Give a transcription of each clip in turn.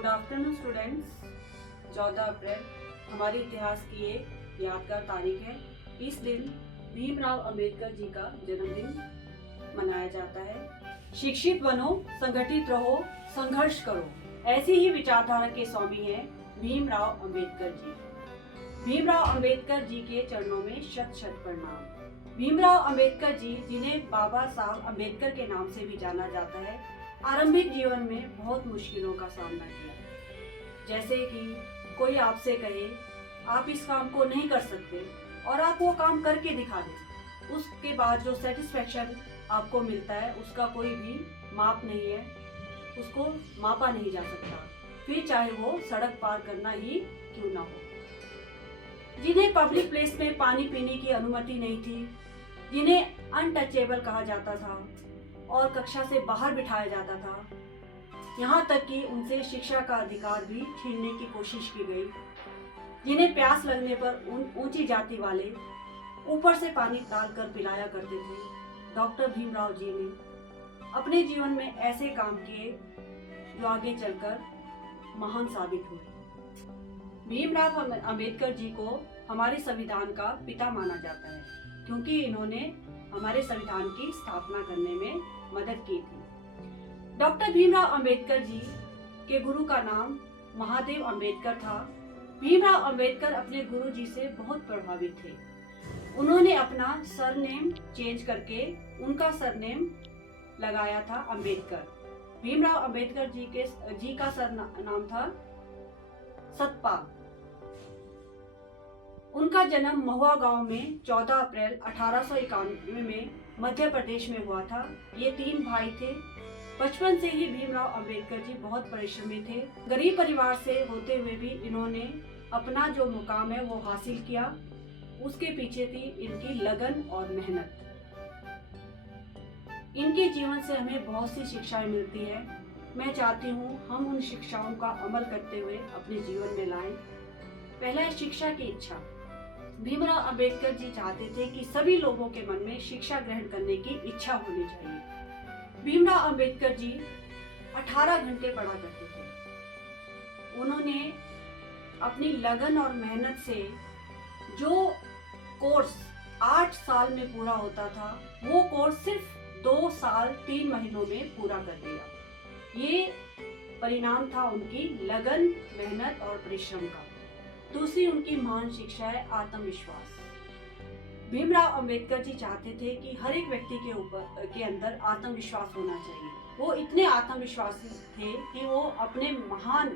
Good afternoon students. 14 अप्रैल हमारे इतिहास की एक यादगार तारीख है। इस दिन भीमराव अंबेडकर जी का जन्मदिन मनाया जाता है। शिक्षित बनो, संगठित रहो, संघर्ष करो, ऐसी ही विचारधारा के स्वामी हैं भीमराव अंबेडकर जी। भीमराव अंबेडकर जी के चरणों में शत शत प्रणाम। भीमराव अंबेडकर जी, जिन्हें बाबा साहब अंबेडकर के नाम से भी जाना जाता है, आरंभिक जीवन में बहुत मुश्किलों का सामना किया। जैसे कि कोई आपसे कहे आप इस काम को नहीं कर सकते और आप वो काम करके दिखा दें, उसके बाद जो सेटिस्फेक्शन आपको मिलता है उसका कोई भी माप नहीं है, उसको मापा नहीं जा सकता, फिर चाहे वो सड़क पार करना ही क्यों ना हो। जिन्हें पब्लिक प्लेस में पानी पीने की अनुमति नहीं थी, जिन्हें अनटचेबल कहा जाता था और कक्षा से बाहर बिठाया जाता था, यहाँ तक कि उनसे शिक्षा का अधिकार भी छीनने की कोशिश की गई। जिन्हें प्यास लगने पर ऊंची जाति वाले ऊपर से पानी डालकर पिलाया करते थे, डॉक्टर भीमराव जी ने अपने जीवन में ऐसे काम किए जो आगे चलकर महान साबित हुए। भीमराव अंबेडकर जी को हमारे संविधान का पिता माना जाता है, क्योंकि इन्होंने हमारे संविधान की स्थापना करने में मदद की थी। डॉक्टर भीमराव अंबेडकर जी के गुरु का नाम महादेव अंबेडकर था। भीमराव अंबेडकर अपने गुरु जी से बहुत प्रभावित थे। उन्होंने अपना सरनेम चेंज करके उनका सरनेम लगाया था अंबेडकर। भीमराव अंबेडकर जी का नाम था सतपाल। उनका जन्म महुआ गांव में 14 अप्रैल 1891 में मध्य प्रदेश में हुआ था। ये 3 भाई थे। बचपन से ही भीमराव अंबेडकर जी बहुत परिश्रमी थे। गरीब परिवार से होते हुए भी इन्होंने अपना जो मुकाम है वो हासिल किया। उसके पीछे थी इनकी लगन और मेहनत। इनके जीवन से हमें बहुत सी शिक्षाएं मिलती है। मैं चाहती हूँ हम उन शिक्षाओं का अमल करते हुए अपने जीवन में लाएं। पहला है शिक्षा की इच्छा। भीमराव अंबेडकर जी चाहते थे कि सभी लोगों के मन में शिक्षा ग्रहण करने की इच्छा होनी चाहिए। भीमराव अंबेडकर जी 18 घंटे पढ़ा करते थे। उन्होंने अपनी लगन और मेहनत से जो कोर्स 8 साल में पूरा होता था, वो कोर्स सिर्फ 2 साल 3 महीनों में पूरा कर दिया। ये परिणाम था उनकी लगन, मेहनत और परिश्रम का। दूसरी उनकी महान शिक्षा है आत्मविश्वास। भीमराव अंबेडकर जी चाहते थे कि हर एक व्यक्ति के अंदर आत्मविश्वास होना चाहिए। वो इतने आत्मविश्वासी थे कि वो अपने महान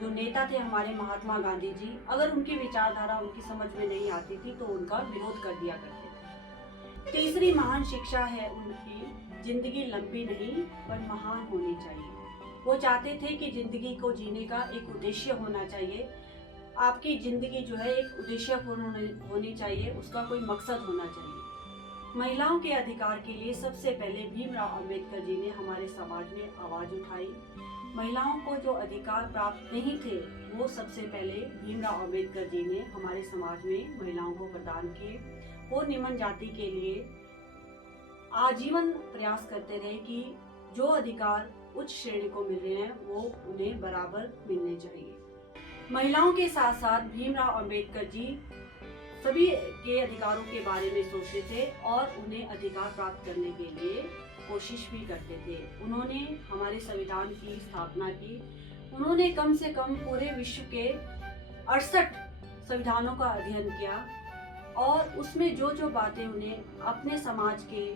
जो नेता थे हमारे महात्मा गांधी जी, अगर उनकी विचारधारा उनकी समझ में नहीं आती थी तो उनका विरोध कर दिया करते थे। तीसरी महान शिक्षा है उनकी, जिंदगी लंबी नहीं पर महान होनी चाहिए। वो चाहते थे कि जिंदगी को जीने का एक उद्देश्य होना चाहिए। आपकी जिंदगी जो है एक उद्देश्यपूर्ण होनी चाहिए, उसका कोई मकसद होना चाहिए। महिलाओं के अधिकार के लिए सबसे पहले भीमराव अंबेडकर जी ने हमारे समाज में आवाज उठाई। महिलाओं को जो अधिकार प्राप्त नहीं थे, वो सबसे पहले भीमराव अंबेडकर जी ने हमारे समाज में महिलाओं को प्रदान किए। वो निम्न जाति के लिए आजीवन प्रयास करते रहे कि जो अधिकार उच्च श्रेणी को मिल रहे हैं वो उन्हें बराबर मिलने चाहिए। महिलाओं के साथ साथ भीमराव अंबेडकर जी सभी के अधिकारों के बारे में सोचते थे और उन्हें अधिकार प्राप्त करने के लिए कोशिश भी करते थे। उन्होंने हमारे संविधान की स्थापना की। उन्होंने कम से कम पूरे विश्व के 68 संविधानों का अध्ययन किया और उसमें जो जो बातें उन्हें अपने समाज के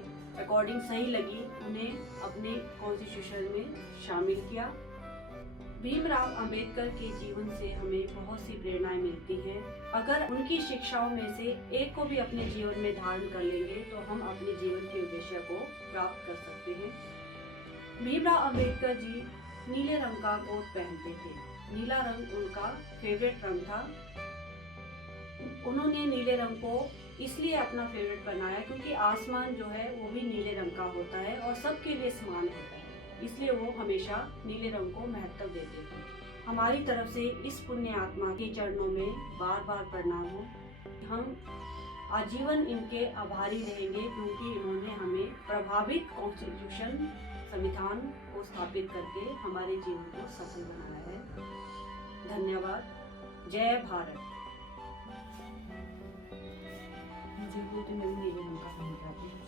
अकॉर्डिंग सही लगी, उन्हें अपने कॉन्स्टिट्यूशन में शामिल किया। भीमराव अंबेडकर के जीवन से हमें बहुत सी प्रेरणाएं मिलती हैं। अगर उनकी शिक्षाओं में से एक को भी अपने जीवन में धारण कर लेंगे तो हम अपने जीवन के उद्देश्य को प्राप्त कर सकते हैं। भीमराव अंबेडकर जी नीले रंग का कोट पहनते थे। नीला रंग उनका फेवरेट रंग था। उन्होंने नीले रंग को इसलिए अपना फेवरेट बनाया क्योंकि आसमान जो है वो भी नीले रंग का होता है और सबके लिए समान होता है, इसलिए वो हमेशा नीले रंग को महत्व देते थे। हमारी तरफ से इस पुण्य आत्मा के चरणों में बार बार प्रणाम हो। हम आजीवन इनके आभारी रहेंगे, क्योंकि इन्होंने हमें प्रभावित कॉन्स्टिट्यूशन संविधान को स्थापित करके हमारे जीवन को सफल बनाया है। धन्यवाद। जय भारत। मुझे वो तो नहीं उनका समझ आती